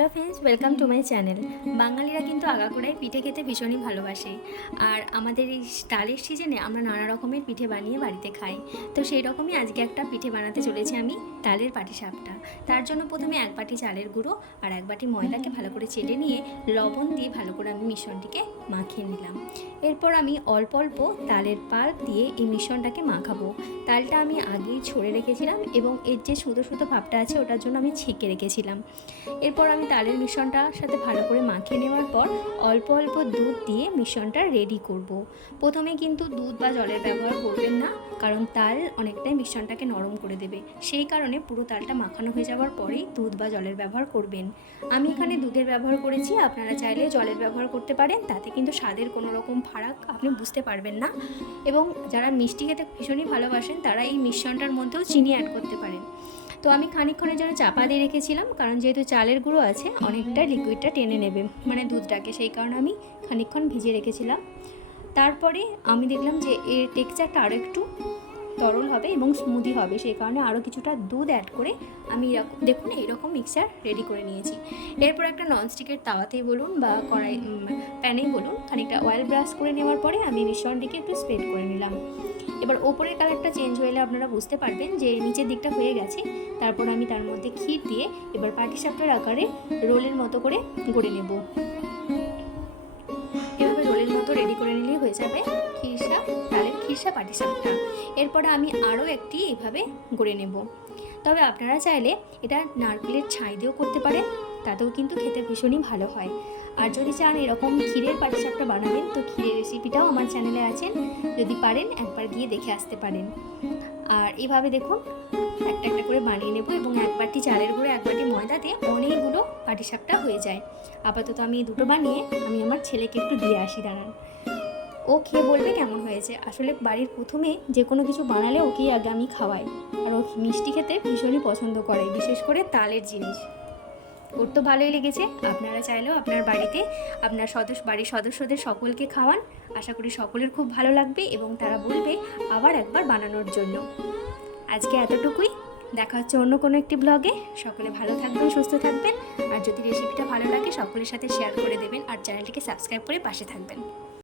Hello friends, welcome to my channel. বাঙালিরা কিন্তু আগাগোড়াই পিঠে খেতে ভীষণই ভালোবাসে। আর আমাদের এই তালের সিজনে আমরা নানা রকমের পিঠে বানিয়ে বাড়িতে খাই। তো সেই রকমই আজকে একটা পিঠে বানাতে চলেছি আমি, তালের পাটিসাপটা। তার জন্য প্রথমে এক বাটি চালের গুঁড়ো আর এক বাটি ময়দাকে ভালো করে চেলে নিয়ে লবণ দিয়ে ভালো করে আমি মিশ্রণটিকে মাখিয়ে নিলাম। এরপর আমি অল্প অল্প তালের পাল্প দিয়ে এই মিশ্রণটাকে মাখাবো। তালটা আমি আগেই ছড়ে রেখেছিলাম এবং এর যে সুতো সুতো ভাবটা আছে ওটার জন্য আমি ছেঁকে রেখেছিলাম। এরপর আমি তালের মিশ্রণটার সাথে ভালো করে মাখিয়ে নেওয়ার পর অল্প অল্প দুধ দিয়ে মিশ্রণটা রেডি করব। প্রথমে কিন্তু দুধ বা জলের ব্যবহার করবেন না, কারণ তাল অনেকটাই মিশ্রণটাকে নরম করে দেবে। সেই কারণে পুরো তালটা মাখানো হয়ে যাওয়ার পরেই দুধ বা জলের ব্যবহার করবেন। আমি এখানে দুধের ব্যবহার করেছি, আপনারা চাইলে জলের ব্যবহার করতে পারেন। তাতে কিন্তু স্বাদের কোনো রকম ফারাক আপনি বুঝতে পারবেন না। এবং যারা মিষ্টি খেতে ভীষণই ভালোবাসেন তারা এই মিশ্রণটার মধ্যেও চিনি অ্যাড করতে পারেন। তো আমি খানিকক্ষণের জন্য চাপা দিয়ে রেখেছিলাম, কারণ যেহেতু চালের গুঁড়ো আছে অনেকটা লিকুইডটা টেনে নেবে, মানে দুধটাকে, সেই কারণে আমি খানিকক্ষণ ভিজিয়ে রেখেছিলাম। তারপরে আমি দেখলাম যে এর টেক্সচারটা আরও একটু তরল হবে এবং স্মুদি হবে, সেই কারণে আরও কিছুটা দুধ অ্যাড করে আমি দেখুন এইরকম মিক্সচার রেডি করে নিয়েছি। এরপর একটা ননস্টিকের তাওয়াতেই বলুন বা কড়াই প্যানেই বলুন খানিকটা অয়েল ব্রাশ করে নেওয়ার পরে আমি মিশ্রণটিকে একটু স্প্রেড করে নিলাম। এবার ওপরের কালারটা চেঞ্জ হয়ে এলে আপনারা বুঝতে পারবেন যে নিচের দিকটা হয়ে গেছে। তারপর আমি তার মধ্যে ক্ষীর দিয়ে এবার পাটিসাপটার আকারে রোলের মতো করে গড়ে নেব। এভাবে রোলের মতো রেডি করে নিলেই হয়ে যাবে খিরসা, তালের খিরসা পাটিসাপটা। এরপরে আমি আরও একটি এভাবে গড়ে নেব। তবে আপনারা চাইলে এটা নারকেলের ছাই দিয়েও করতে পারেন, তাতেও কিন্তু খেতে ভীষণই ভালো হয়। আর যদি চান এরকম ক্ষীরের পাটিসাপটা বানাবেন তো ক্ষীরের রেসিপিটাও আমার চ্যানেলে আছেন, যদি পারেন একবার গিয়ে দেখে আসতে পারেন। আর এভাবে দেখুন একটা একটা করে বানিয়ে নেব এবং এক বাটি চালের গুঁড়ো এক বাটি ময়দাতে অনেকগুলো পাটিসাপটা হয়ে যায়। আপাতত আমি দুটো বানিয়ে আমি আমার ছেলেকে একটু দিয়ে আসি, দাঁড়ান। ও খেয়ে বলবে কেমন হয়েছে। আসলে বাড়ির প্রথমে যে কোনো কিছু বানালে ওকেই আগে আমি খাওয়াই, আর ও মিষ্টি খেতে ভীষণই পছন্দ করে, বিশেষ করে তালের জিনিস। ওর তো ভালোই লেগেছে। আপনারা চাইলেও আপনার বাড়িতে আপনার বাড়ির সদস্যদের সকলকে খাওয়ান। আশা করি সকলের খুব ভালো লাগবে এবং তারা বলবে আবার একবার বানানোর জন্য। আজকে এতটুকুই, দেখা হচ্ছে অন্য কোনো একটি ব্লগে। সকলে ভালো থাকবেন, সুস্থ থাকবেন। আর যদি রেসিপিটা ভালো লাগে সকলের সাথে শেয়ার করে দেবেন আর চ্যানেলটিকে সাবস্ক্রাইব করে পাশে থাকবেন।